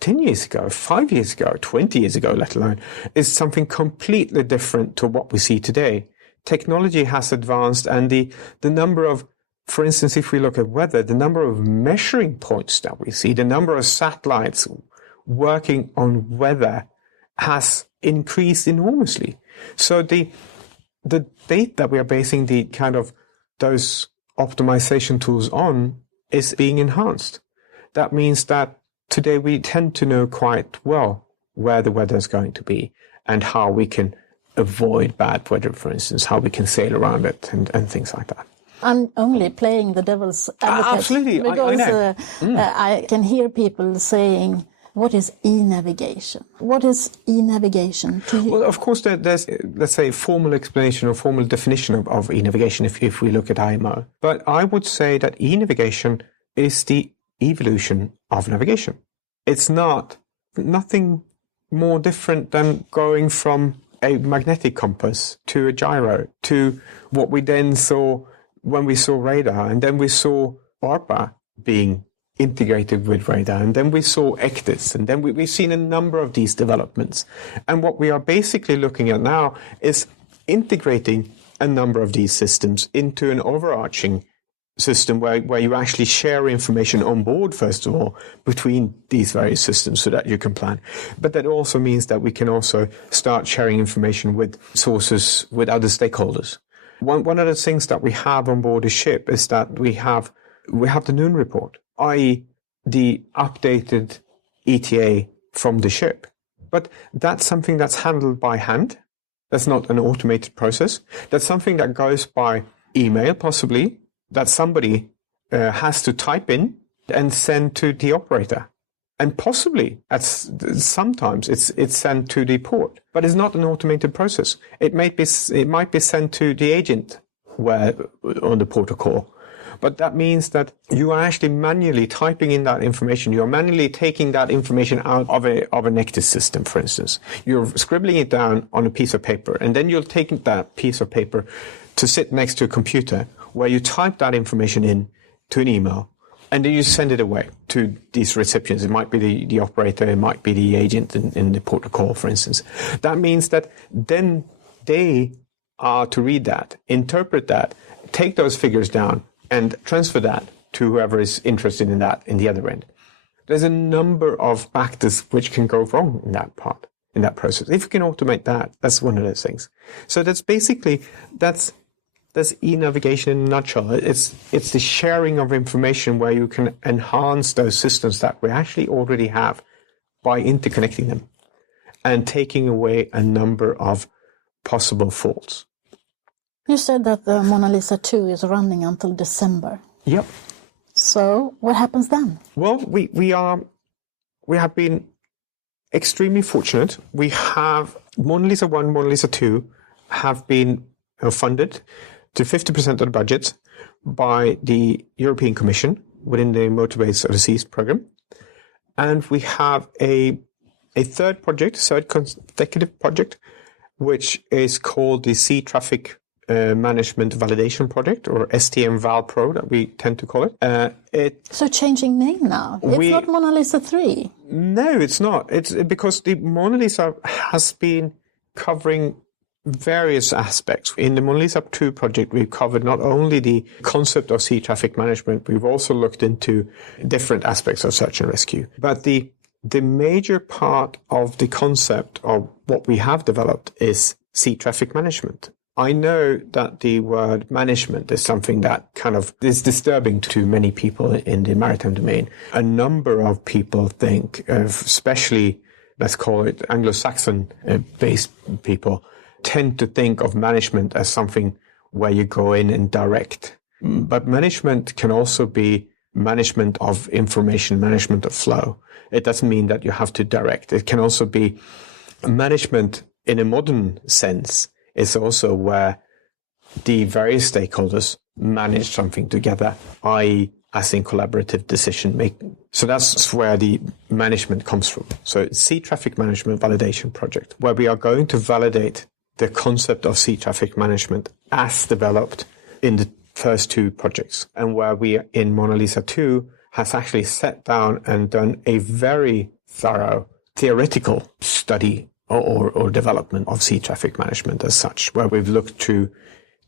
10 years ago, 5 years ago, 20 years ago, let alone, is something completely different to what we see today. Technology has advanced, and the number of, for instance, if we look at weather, the number of measuring points that we see, the number of satellites working on weather has increased enormously. So the data that we are basing the kind of those optimization tools on is being enhanced. That means that today we tend to know quite well where the weather is going to be and how we can avoid bad weather, for instance, how we can sail around it and things like that. I'm only playing the devil's advocate. Absolutely, because I know. I can hear people saying, what is e-navigation? What is e-navigation to you? Well, of course, there's, let's say, formal explanation or formal definition of e-navigation if we look at IMO. But I would say that e-navigation is the evolution of navigation. It's nothing more different than going from a magnetic compass to a gyro to what we then saw when we saw radar, and then we saw ARPA being integrated with radar, and then we saw ECDIS, and then we've seen a number of these developments. And what we are basically looking at now is integrating a number of these systems into an overarching system where you actually share information on board, first of all, between these various systems so that you can plan. But that also means that we can also start sharing information with sources, with other stakeholders. One of the things that we have on board a ship is that we have the noon report, i.e. the updated ETA from the ship. But that's something that's handled by hand. That's not an automated process. That's something that goes by email, possibly, that somebody has to type in and send to the operator. And possibly, sometimes it's sent to the port. But it's not an automated process. It might be sent to the agent on the port of call. But that means that you are actually manually typing in that information. You are manually taking that information out of an ECDIS system, for instance. You're scribbling it down on a piece of paper, and then you'll take that piece of paper to sit next to a computer where you type that information in to an email, and then you send it away to these recipients. It might be the operator, it might be the agent in the port of call, for instance. That means that then they are to read that, interpret that, take those figures down, and transfer that to whoever is interested in that in the other end. There's a number of factors which can go wrong in that part, in that process. If you can automate that, that's one of those things. So that's basically, that's e-navigation in a nutshell. It's the sharing of information where you can enhance those systems that we actually already have by interconnecting them and taking away a number of possible faults. You said that the Mona Lisa 2 is running until December. Yep. So what happens then? Well, we have been extremely fortunate. We have Mona Lisa 1, Mona Lisa 2 have been funded to 50% of the budget by the European Commission within the Motorways Overseas program. And we have a third consecutive project, which is called the Sea Traffic Management Validation Project, or SDM Val Pro, that we tend to call it. So changing name now. It's not Mona Lisa 3. No, it's not. It's because the Mona Lisa has been covering various aspects. In the Mona Lisa 2 project, we've covered not only the concept of sea traffic management, we've also looked into different aspects of search and rescue. But the major part of the concept of what we have developed is sea traffic management. I know that the word management is something that kind of is disturbing to many people in the maritime domain. A number of people think, especially, let's call it Anglo-Saxon based people, tend to think of management as something where you go in and direct. But management can also be management of information, management of flow. It doesn't mean that you have to direct. It can also be management in a modern sense is also where the various stakeholders manage something together, i.e. as in collaborative decision making. So that's where the management comes from. So it's Sea Traffic Management Validation Project, where we are going to validate the concept of sea traffic management as developed in the first two projects, and where we in Mona Lisa 2 has actually sat down and done a very thorough theoretical study or development of sea traffic management as such, where we've looked to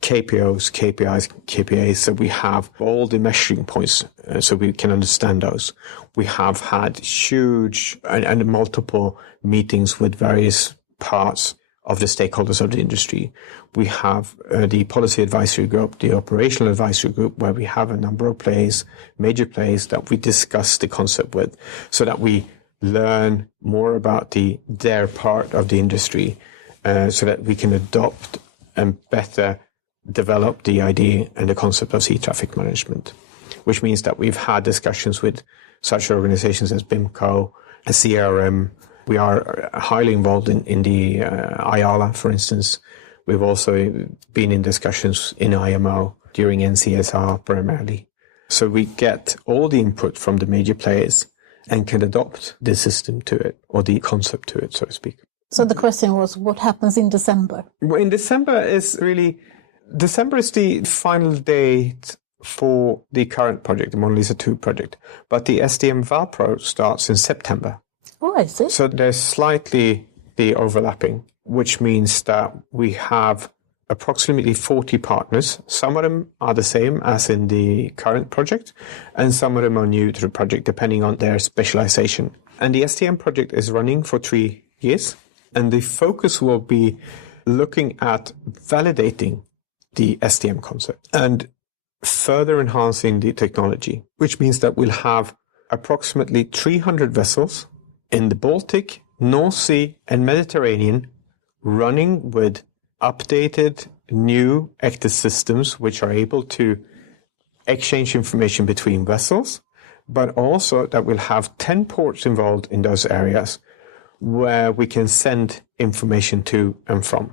KPIs, so we have all the measuring points so we can understand those. We have had huge and multiple meetings with various parts of the stakeholders of the industry. We have the policy advisory group, the operational advisory group, where we have a number of major players that we discuss the concept with, so that we learn more about their part of the industry, so that we can adopt and better develop the idea and the concept of sea traffic management, which means that we've had discussions with such organizations as BIMCO, CRM. We are highly involved in the IALA, for instance. We've also been in discussions in IMO during NCSR primarily. So we get all the input from the major players and can adopt the system to it, or the concept to it, so to speak. So the question was, what happens in December? Well, in December is the final date for the current project, the Mona Lisa 2 project. But the SDM Val Pro starts in September. Oh, I see. So there's slightly the overlapping, which means that we have approximately 40 partners. Some of them are the same as in the current project, and some of them are new to the project, depending on their specialization. And the SDM project is running for 3 years, and the focus will be looking at validating the SDM concept and further enhancing the technology, which means that we'll have approximately 300 vessels in the Baltic, North Sea, and Mediterranean running with updated new active systems which are able to exchange information between vessels, but also that we'll have 10 ports involved in those areas where we can send information to and from,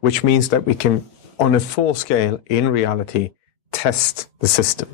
which means that we can, on a full scale, in reality, test the system.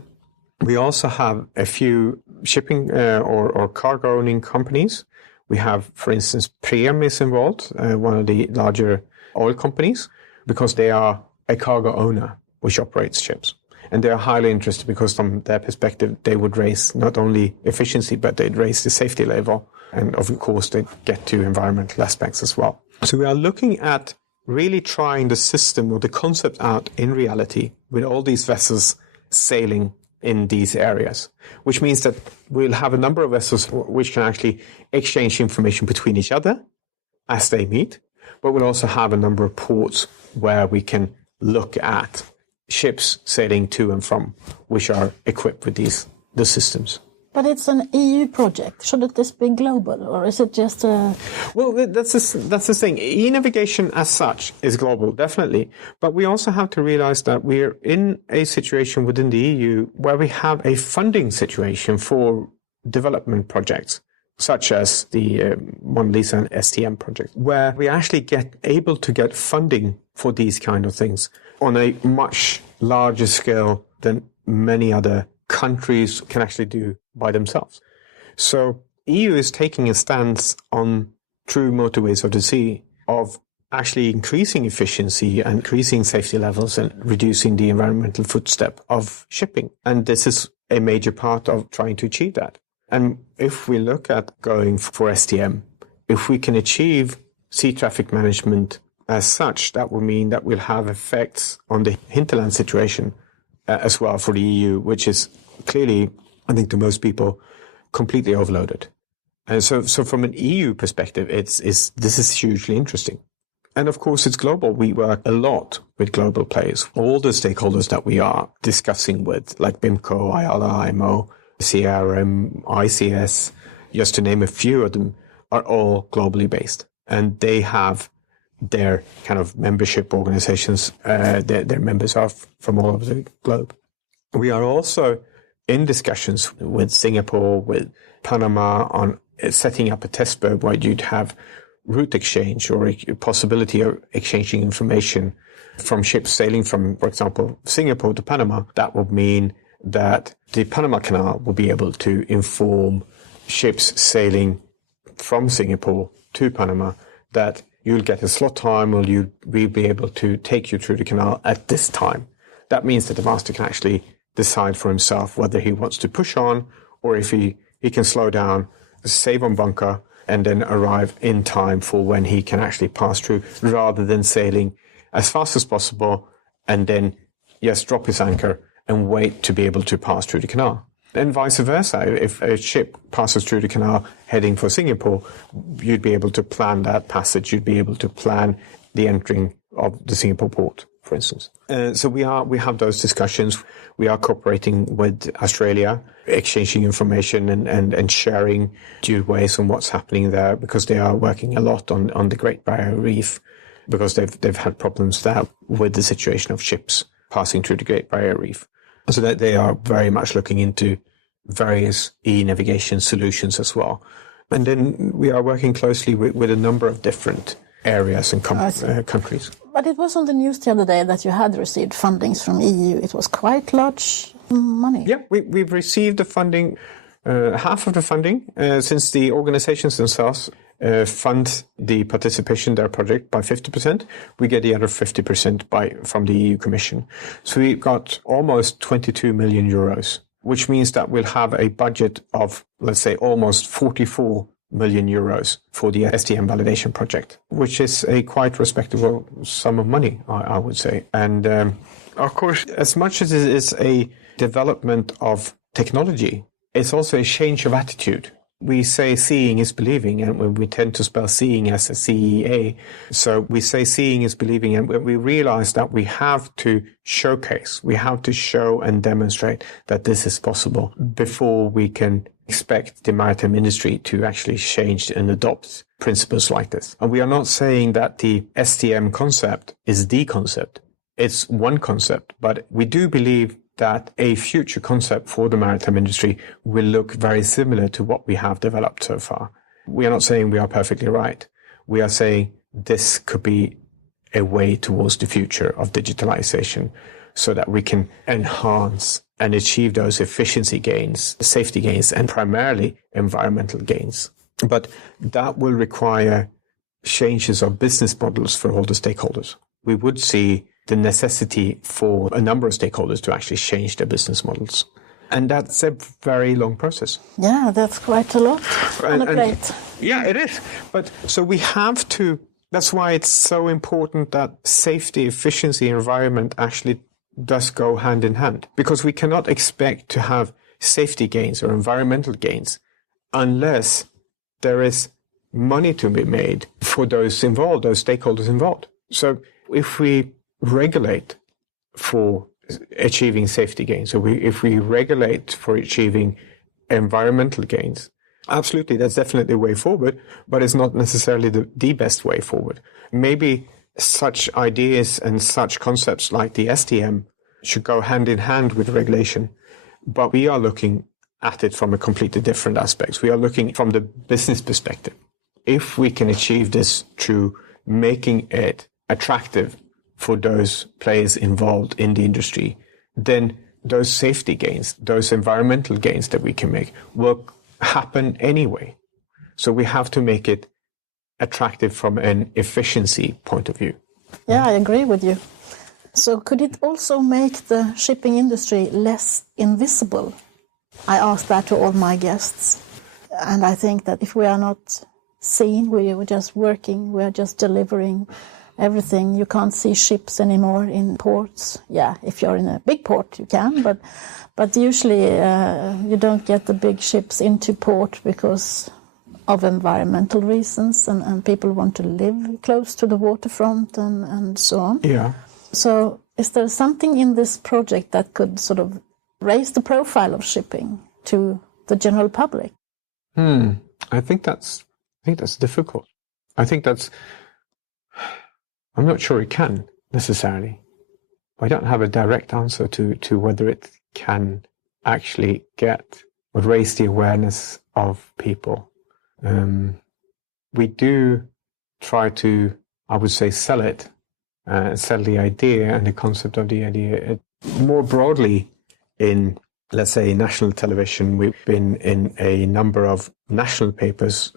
We also have a few shipping or cargo owning companies. We have, for instance, Prem is involved, one of the larger oil companies, because they are a cargo owner which operates ships. And they are highly interested because from their perspective, they would raise not only efficiency, but they'd raise the safety level. And of course, they get to environmental aspects as well. So we are looking at really trying the system or the concept out in reality with all these vessels sailing in these areas, which means that we'll have a number of vessels which can actually exchange information between each other as they meet, but we'll also have a number of ports where we can look at ships sailing to and from, which are equipped with the systems. But it's an EU project. Shouldn't this be global, or is it just a... Well, that's the thing. E-navigation as such is global, definitely. But we also have to realize that we're in a situation within the EU where we have a funding situation for development projects, such as the Mona Lisa and SDM project, where we actually able to get funding for these kind of things on a much larger scale than many other countries can actually do by themselves. So EU is taking a stance on true motorways of the sea of actually increasing efficiency and increasing safety levels and reducing the environmental footstep of shipping. And this is a major part of trying to achieve that. And if we look at going for SDM, if we can achieve sea traffic management as such, that will mean that we'll have effects on the hinterland situation as well for the EU, which is clearly, I think to most people, completely overloaded. And so from an EU perspective, this is hugely interesting. And of course, it's global. We work a lot with global players. All the stakeholders that we are discussing with, like BIMCO, IALA, IMO, CRM, ICS, just to name a few of them, are all globally based. And they have their kind of membership organizations, their members are from all over the globe. We are also in discussions with Singapore, with Panama on setting up a test bed where you'd have route exchange or a possibility of exchanging information from ships sailing from, for example, Singapore to Panama. That would mean that the Panama Canal will be able to inform ships sailing from Singapore to Panama that you'll get a slot time or we'll be able to take you through the canal at this time. That means that the master can actually decide for himself whether he wants to push on or if he can slow down, save on bunker, and then arrive in time for when he can actually pass through, rather than sailing as fast as possible and then just drop his anchor and wait to be able to pass through the canal. And vice versa, if a ship passes through the canal heading for Singapore, you'd be able to plan that passage, you'd be able to plan the entering of the Singapore port, for instance. So we have those discussions. We are cooperating with Australia, exchanging information and sharing due ways on what's happening there, because they are working a lot on the Great Barrier Reef, because they've had problems there with the situation of ships passing through the Great Barrier Reef. So that they are very much looking into various e-navigation solutions as well. And then we are working closely with a number of different areas and countries. But it was on the news the other day that you had received fundings from EU. It was quite large money. Yeah, we've received the funding, half of the funding, since the organizations themselves fund the participation in their project by 50%. We get the other 50% from the EU Commission. So we've got almost 22 million euros, which means that we'll have a budget of, let's say, almost 44 million euros for the SDM validation project, which is a quite respectable sum of money, I would say. And of course, as much as it is a development of technology, it's also a change of attitude. We say seeing is believing, and we tend to spell seeing as a CEA. So we say seeing is believing, and we realize that we have to showcase, we have to show and demonstrate that this is possible before we can expect the maritime industry to actually change and adopt principles like this. And we are not saying that the SDM concept is the concept. It's one concept, but we do believe that a future concept for the maritime industry will look very similar to what we have developed so far. We are not saying we are perfectly right. We are saying this could be a way towards the future of digitalisation, so that we can enhance and achieve those efficiency gains, safety gains, and primarily environmental gains. But that will require changes of business models for all the stakeholders. We would see the necessity for a number of stakeholders to actually change their business models. And that's a very long process. Yeah, that's quite a lot on a plate. Yeah, it is. But so we have to, that's why it's so important that safety, efficiency, environment actually does go hand in hand. Because we cannot expect to have safety gains or environmental gains unless there is money to be made for those involved, those stakeholders involved. So if we regulate for achieving safety gains, or if we regulate for achieving environmental gains, absolutely, that's definitely a way forward, but it's not necessarily the best way forward. Maybe such ideas and such concepts like the SDM should go hand in hand with regulation, but we are looking at it from a completely different aspect. We are looking from the business perspective. If we can achieve this through making it attractive for those players involved in the industry, then those safety gains, those environmental gains that we can make will happen anyway. So we have to make it attractive from an efficiency point of view. Yeah, I agree with you. So could it also make the shipping industry less invisible? I ask that to all my guests. And I think that if we are not seen, we are just working, we are just delivering everything. You can't see ships anymore in ports. Yeah, if you're in a big port, you can, but usually you don't get the big ships into port because of environmental reasons, and people want to live close to the waterfront and so on. Yeah. So is there something in this project that could sort of raise the profile of shipping to the general public? I think that's difficult. I'm not sure it can necessarily. I don't have a direct answer to whether it can actually get or raise the awareness of people. We do try to, I would say, sell the idea and the concept of the idea more broadly in, let's say, national television. We've been in a number of national papers,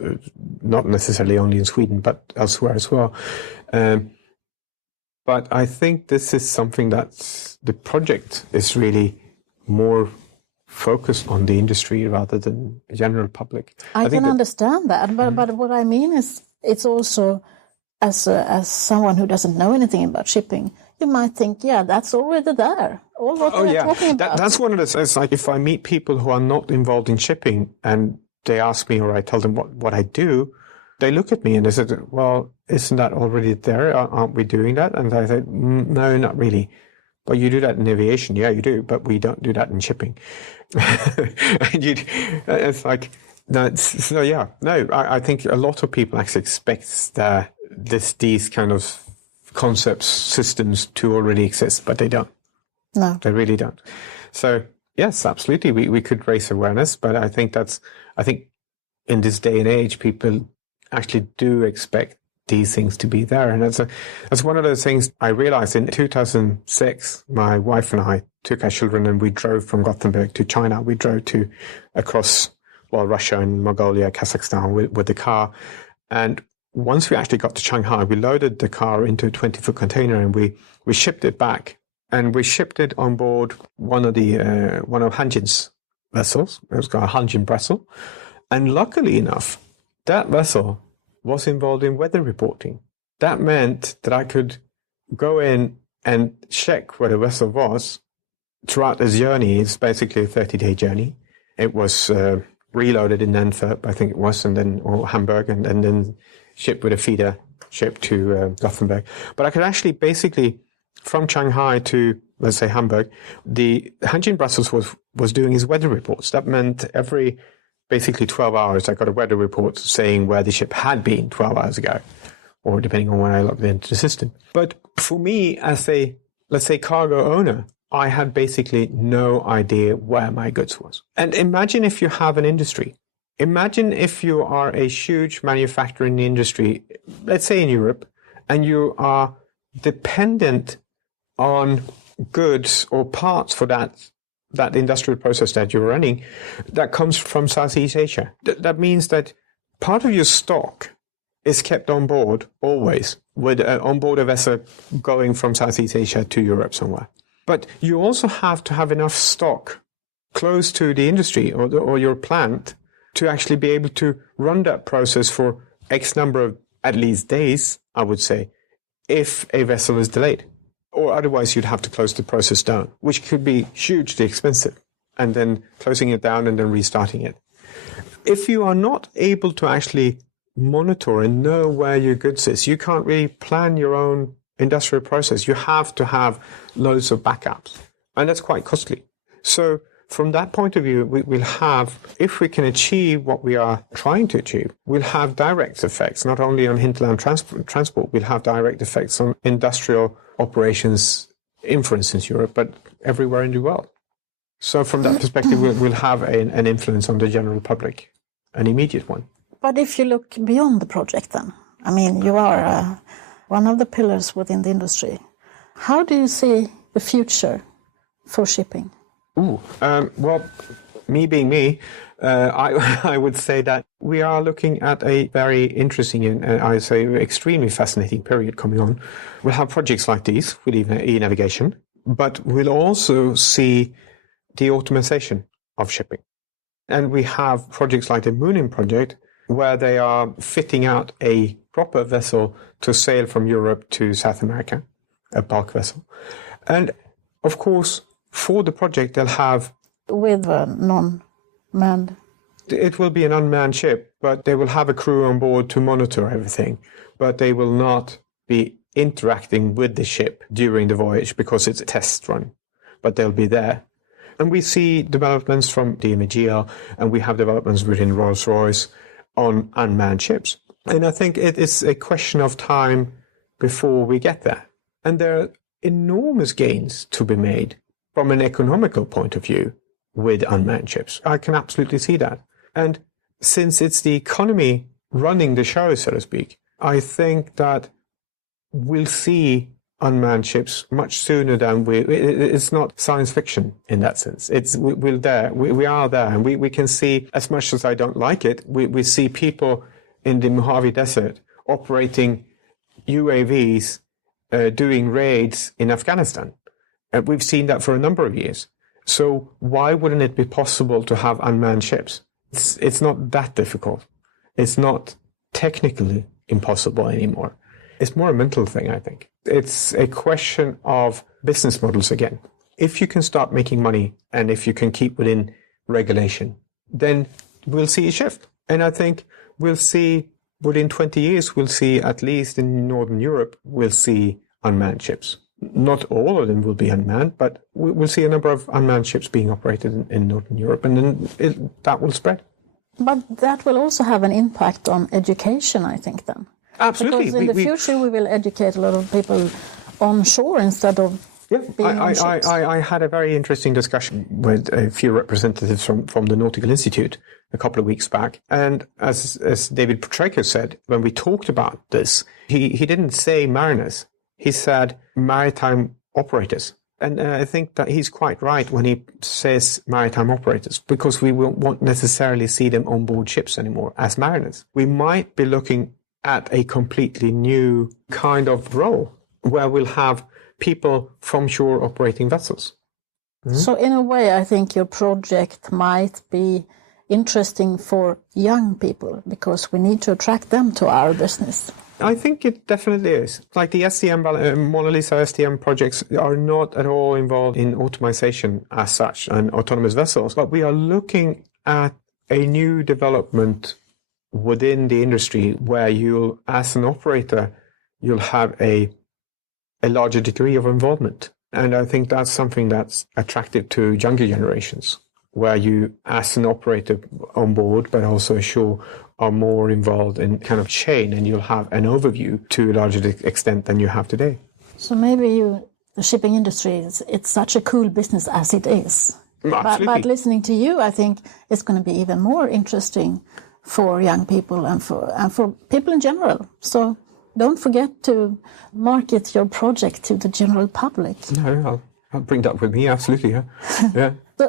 not necessarily only in Sweden, but elsewhere as well. But I think this is something that the project is really more focused on the industry rather than the general public. I can understand that, but what I mean is it's also, as someone who doesn't know anything about shipping, you might think, yeah, that's already there. All what they're talking about. That's one of the things. Like if I meet people who are not involved in shipping and they ask me or I tell them what I do, they look at me and they say, well, isn't that already there? Aren't we doing that? And I say, no, not really. But you do that in aviation. Yeah, you do. But we don't do that in shipping. It's like, I think a lot of people actually expect these kind of concepts, systems to already exist, but they don't. No. They really don't. So, yes, absolutely. We could raise awareness, but I think in this day and age, people actually do expect these things to be there. And that's one of those things I realized in 2006. My wife and I took our children and we drove from Gothenburg to China. We drove across Russia and Mongolia, Kazakhstan with the car. And once we actually got to Shanghai, we loaded the car into a 20-foot container and we shipped it back. And we shipped it on board one of Hanjin's vessels. It was called a Hanjin vessel. And luckily enough, that vessel was involved in weather reporting. That meant that I could go in and check where the vessel was throughout the journey. It's basically a 30-day journey. It was reloaded in Antwerp, I think it was, or Hamburg, and then shipped with a feeder ship to Gothenburg. But I could actually basically, from Shanghai to, let's say, Hamburg, the Hanjin Brussels was doing his weather reports. That meant every basically 12 hours, I got a weather report saying where the ship had been 12 hours ago, or depending on when I logged into the system. But for me, as a, let's say, cargo owner, I had basically no idea where my goods was. And imagine if you have an industry. Imagine if you are a huge manufacturer in the industry, let's say in Europe, and you are dependent on goods or parts for that industrial process that you're running that comes from Southeast Asia. That means that part of your stock is kept on board always, with on board a vessel going from Southeast Asia to Europe somewhere. But you also have to have enough stock close to the industry or your plant to actually be able to run that process for X number of at least days, I would say, if a vessel is delayed. Or otherwise you'd have to close the process down, which could be hugely expensive, and then closing it down and then restarting it. If you are not able to actually monitor and know where your goods is, you can't really plan your own industrial process. You have to have loads of backups, and that's quite costly. So from that point of view, we'll have, if we can achieve what we are trying to achieve, we'll have direct effects, not only on hinterland transport, we'll have direct effects on industrial operations in, for instance, Europe, but everywhere in the world. So from that perspective, we'll have an influence on the general public, an immediate one. But if you look beyond the project then, I mean, you are one of the pillars within the industry. How do you see the future for shipping? Well, me being me, I would say that we are looking at a very interesting and I say extremely fascinating period coming on. We'll have projects like these with e-navigation, but we'll also see the automation of shipping. And we have projects like the Moonin project, where they are fitting out a proper vessel to sail from Europe to South America, a bulk vessel. And of course, for the project, they'll have... With a non-manned... It will be an unmanned ship, but they will have a crew on board to monitor everything. But they will not be interacting with the ship during the voyage because it's a test run. But they'll be there. And we see developments from DMGL, and we have developments within Rolls-Royce on unmanned ships. And I think it is a question of time before we get there. And there are enormous gains to be made from an economical point of view with unmanned ships. I can absolutely see that. And since it's the economy running the show, so to speak, I think that we'll see unmanned ships much sooner than it's not science fiction in that sense. We're there. We are there. And we can see, as much as I don't like it, we see people in the Mojave Desert operating UAVs, doing raids in Afghanistan. We've seen that for a number of years. So why wouldn't it be possible to have unmanned ships? It's not that difficult. It's not technically impossible anymore. It's more a mental thing, I think. It's a question of business models again. If you can start making money and if you can keep within regulation, then we'll see a shift. And I think we'll see, within 20 years, we'll see, at least in Northern Europe, we'll see unmanned ships. Not all of them will be unmanned, but we'll see a number of unmanned ships being operated in Northern Europe, and then that will spread. But that will also have an impact on education, I think, then. Absolutely. Because in the future we will educate a lot of people on shore instead of being on ships. I had a very interesting discussion with a few representatives from the Nautical Institute a couple of weeks back. And as David Petreko said, when we talked about this, he didn't say mariners. He said maritime operators. And I think that he's quite right when he says maritime operators, because we won't necessarily see them on board ships anymore as mariners. We might be looking at a completely new kind of role where we'll have people from shore operating vessels. Mm-hmm. So in a way, I think your project might be interesting for young people because we need to attract them to our business. I think it definitely is. Like the SDM, Mona Lisa SDM projects are not at all involved in automation as such and autonomous vessels, but we are looking at a new development within the industry where you'll, as an operator, you'll have a larger degree of involvement. And I think that's something that's attractive to younger generations, where you, as an operator on board, but also ashore, are more involved in kind of chain, and you'll have an overview to a larger extent than you have today. So maybe the shipping industry, it's such a cool business as it is. But listening to you, I think it's going to be even more interesting for young people and for people in general. So don't forget to market your project to the general public. No, I'll bring that with me, absolutely. Yeah.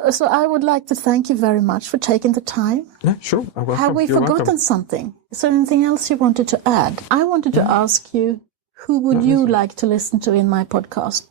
So I would like to thank you very much for taking the time. Yeah, sure. Have we forgotten something? Is there anything else you wanted to add? I wanted to ask you, who would you like to listen to in my podcast?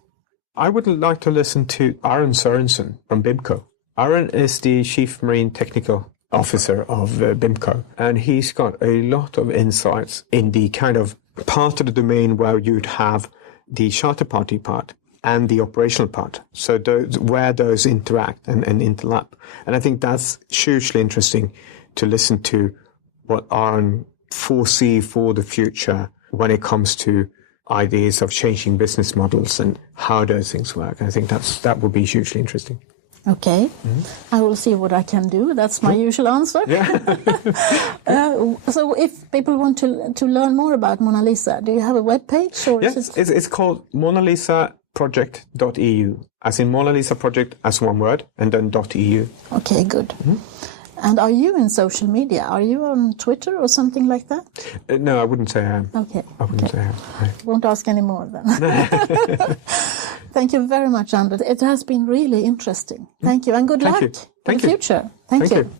I would like to listen to Aron Sørensen from BIMCO. Aron is the Chief Marine Technical Officer of BIMCO, and he's got a lot of insights in the kind of part of the domain where you'd have the charter party part and the operational part. So where those interact and interlap. And I think that's hugely interesting to listen to what Aron foresee for the future when it comes to ideas of changing business models and how those things work. I think that would be hugely interesting. Okay, I will see what I can do. That's my usual answer. Yeah. So if people want to learn more about Mona Lisa, do you have a webpage? Or yes, it's called monalisaproject.eu, as in Mona Lisa Project as one word, and then .eu. Okay, good. Mm-hmm. And are you in social media? Are you on Twitter or something like that? No, I wouldn't say I am. Okay. I wouldn't say I am. Right. Won't ask any more then. Thank you very much, Anders. It has been really interesting. Thank you, and good luck in the future. Thank you.